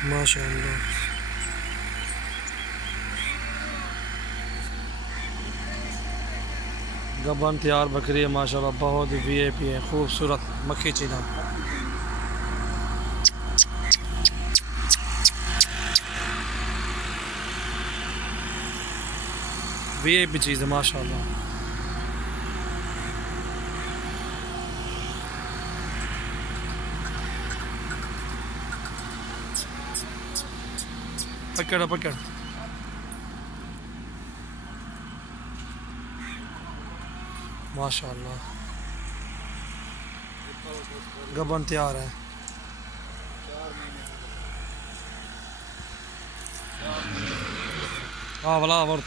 माशाअल्लाह। गबन तैयार बकरी है माशाल्लाह, बहुत ही वीआईपी है, खूबसूरत मक्खी चीना। वीआईपी चीज़ है माशाल्लाह। पकड़ पकड़। माशाअल्लाह गबन तैयार है। हाँ वाला वर्त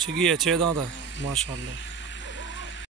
छिगी है 6 दांत है माशाअल्लाह।